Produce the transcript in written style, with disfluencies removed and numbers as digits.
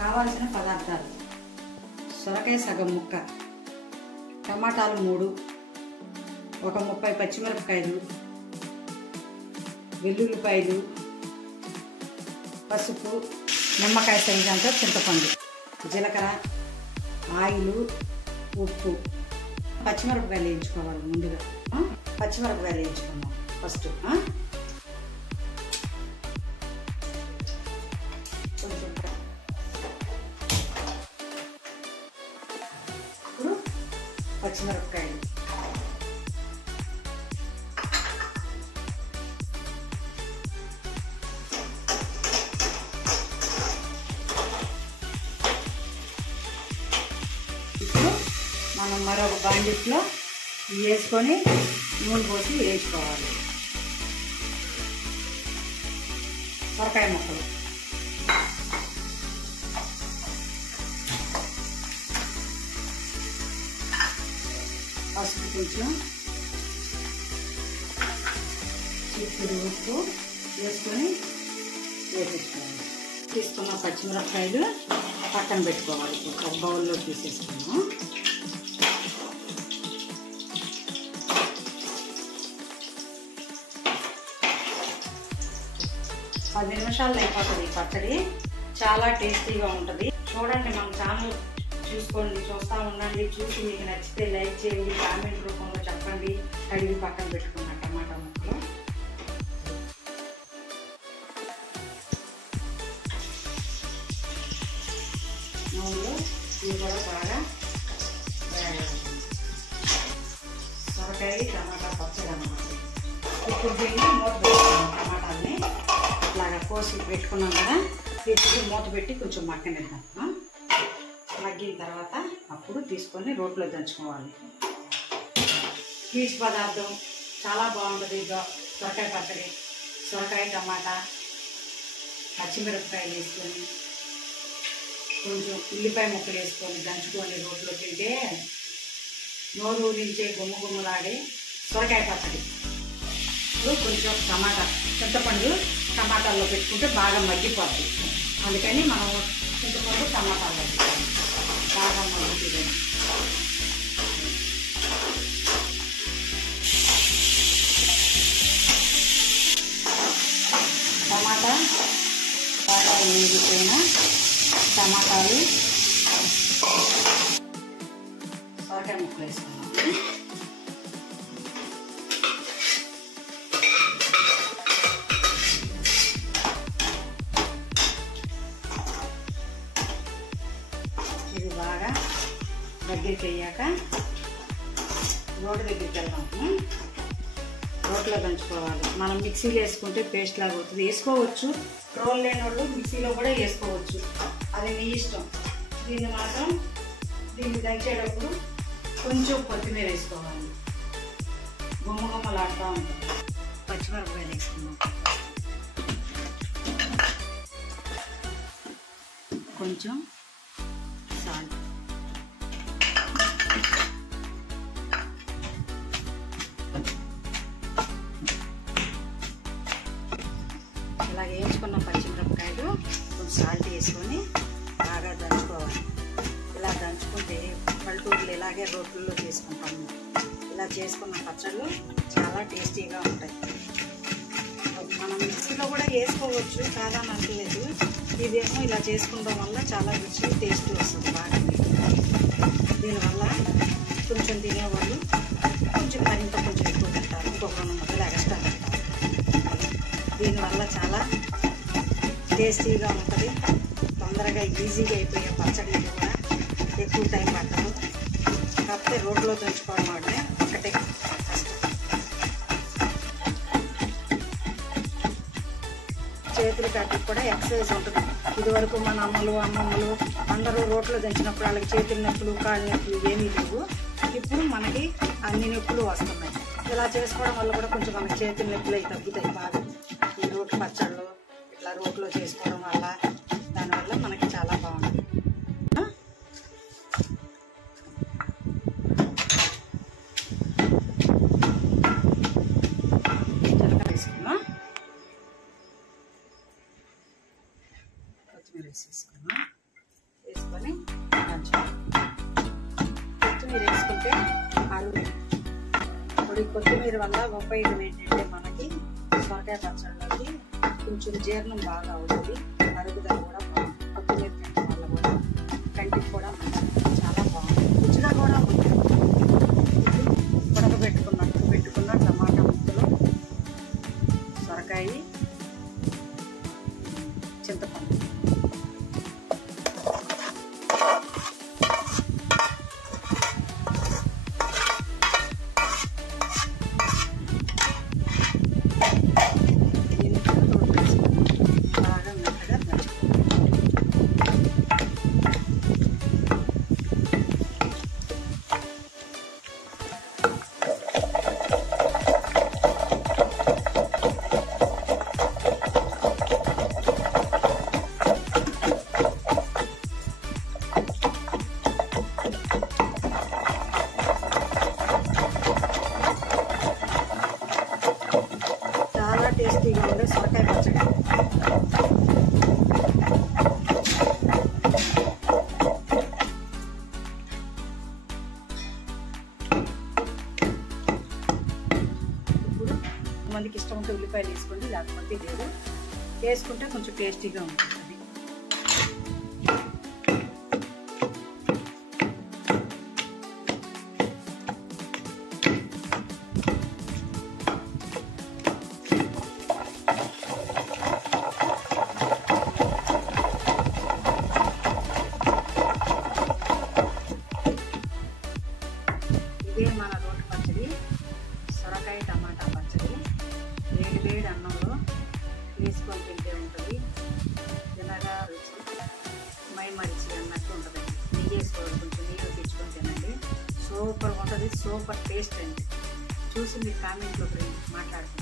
కావాల్సిన పదార్థాలు: సొరకాయ సగం ముక్క, టమాటాలు 3, ఒక 30 పచ్చిమిరపకాయలు, వెల్లుల్లిపాయలు, పసుపు, నిమ్మకాయ సైజు అంతా చింతపండు, జీలకర్ర, ఆయిల్, ఉప్పు. పచ్చిమిరపకాయలు వేయించుకోవాలి. ముందుగా పచ్చిమిరపకాయలు వేయించుకున్నాం ఫస్ట్. ఇప్పుడు పచ్చిమిరపకాయలు, ఇప్పుడు మనం మరొక బాండిట్లో వేసుకొని నూనె పోసి వేయించుకోవాలి. సొరకాయ ముక్కలు, పసుపు కొంచెం, చిక్కుడు ఉప్పు వేసుకొని వేపించుకోవాలి. తీసుకున్న పచ్చిమిరపకాయలు పక్కన పెట్టుకోవాలి. ఒక బౌల్లో తీసేసుకున్నాం. పది నిమిషాల్లో అయిపోతుంది ఈ పచ్చడి. చాలా టేస్టీగా ఉంటుంది. చూడండి, మన ఛానల్ చూస్తూ ఉండండి. చూసి మీకు నచ్చితే లైక్ చేయండి, కామెంట్ రూపంలో చెప్పండి. కడిగి పక్కన పెట్టుకున్న టమాటా ముక్కలు నూనెలో ఇవి కూడా బాగా వేగాలి. సొరకాయ టమాటా పచ్చడి అన్నమాట. ఇప్పుడు దీన్ని మూత పెట్టుకున్నాం. టమాటాలని ఇట్లాగా కోసి పెట్టుకున్నాం కదా, తీసుకుని మూత పెట్టి కొంచెం మగ్గనిద్దాం. మగ్గిన తర్వాత అప్పుడు తీసుకొని రోట్లో దంచుకోవాలి. పీచు పదార్థం చాలా బాగుంటుంది. సొరకాయ పచ్చడి, సొరకాయ టమాటా పచ్చిమిరపకాయలు వేసుకొని కొంచెం ఉల్లిపాయ ముక్కలు వేసుకొని దంచుకొని రోట్లో తింటే నోరు ఊరించే గుమ్మలాడే సొరకాయ పచ్చడి. ఇప్పుడు కొంచెం టమాటా, చింతపండు టమాటాల్లో పెట్టుకుంటే బాగా మగ్గిపోతుంది. అందుకని మనం చింతపండు టమాటాలు బాగా మగ్గుతుంది. టమాటా బాగా వేగిపోయిన టమాటాలు సొరకాయ ముక్కలు వేసుకున్నాం. ఇది బాగా దగ్గరికి అయ్యాక రోడ్డు దగ్గరికి వెళ్దాము. రోట్లో దంచుకోవాలి. మనం మిక్సీలో వేసుకుంటే పేస్ట్ లాగా అవుతుంది. వేసుకోవచ్చు, రోల్ లేని వాళ్ళు మిక్సీలో కూడా వేసుకోవచ్చు, అది మీ ఇష్టం. దీన్ని దంచేటప్పుడు కొంచెం కొత్తిమీర వేసుకోవాలి. గుమ్మలాడుతూ ఉంటుంది. పచ్చిమిరపకాయలు వేసుకున్నాం. కొంచెం సాల్ట్, ఇలా వేయించుకున్న పచ్చిమిరపకాయలు కొంచెం సాల్ట్ వేసుకొని బాగా దంచుకోవాలి. ఇలా దంచుకుంటే పల్లెటూరులో ఇలాగే రోట్లలో చేసుకుంటాము. ఇలా చేసుకున్న పచ్చళ్ళు చాలా టేస్టీగా ఉంటాయి. మనం మిక్సీలో కూడా వేసుకోవచ్చు, కాదని అనలేదు. ఇదేమో ఇలా చేసుకోవడం వల్ల చాలా రుచి టేస్ట్ వస్తుంది బాగా. దీనివల్ల కొంచెం తినేవాళ్ళు కొంచెం మరింత కొంచెం ఎక్కువ తింటారు, ఇంకొక 2 ముద్దలు ఎక్స్ట్రా తింటారు. దీనివల్ల చాలా టేస్టీగా ఉంటుంది. తొందరగా ఈజీగా అయిపోయే పచ్చడి. ఇది కూడా ఎక్కువ టైం పట్టదు. కాకపోతే రోడ్లో దంచుకోవడం అంటే ఒకటే కష్టం. చేతులు కట్టుకు కూడా ఎక్సర్సైజ్ ఉంటుంది. ఇదివరకు మన అమ్మమ్మలు అందరూ రోడ్లో దంచినప్పుడు వాళ్ళకి చేతుల నొప్పులు, కాళ్ళ నొప్పులు ఏమీ లేవు. ఇప్పుడు మనకి అన్ని నొప్పులు వస్తున్నాయి. ఇలా చేసుకోవడం వల్ల కూడా కొంచెం మనకి చేతుల నొప్పులు అవి తగ్గుతాయి బాగా. ఈ రోడ్డు పచ్చళ్ళు ఇట్లా రోడ్లో చేసుకోవడం వల్ల దానివల్ల మనకి చాలా బాగుంటుంది. కొత్తిమీర వేసేసుకున్నాం. వేసుకొని దంచుకోవాలి. కొత్తిమీర వేసుకుంటే అరుగు ఇప్పుడు కొత్తిమీర వల్ల ఉపయోగం ఏంటంటే మనకి సొరకాయ పచ్చడిలోకి కొంచెం జీర్ణం బాగా అవుతుంది, అరుగుదల కూడా బాగుంటుంది. కొత్తిమీర తినడం వల్ల కూడా కంటికి కూడా మంచిది, చాలా బాగుంటుంది, రుచిగా కూడా ఉంటుంది. పెట్టుకున్న టమాటా ముక్కలు, సొరకాయ, చింతపండు బాగా మెత్తగా చాలా టేస్టీగా ఉండే సొరకాయ పచ్చడి. ఇప్పుడు మందికి ఇష్టం ఉంటే ఉల్లిపాయలు వేసుకోండి, లేకపోతే లేదు, వేసుకుంటే కొంచెం టేస్టీగా ఉంటుంది. ఇదే మన రోటి పచ్చడి, సొరకాయ టమాటా పచ్చడి. వేడి వేడి అన్నంలో వేసుకొని తింటే ఉంటుంది, తినగా రుచి మైమరిచి అన్నట్టు ఉంటుంది. నెయ్యి వేసుకోవాలి, కొంచెం నెయ్యి తెచ్చుకొని తినండి, సూపర్గా ఉంటుంది, సూపర్ టేస్ట్ అండి. చూసి మీరు కామెంట్లో మాట్లాడుతుంది.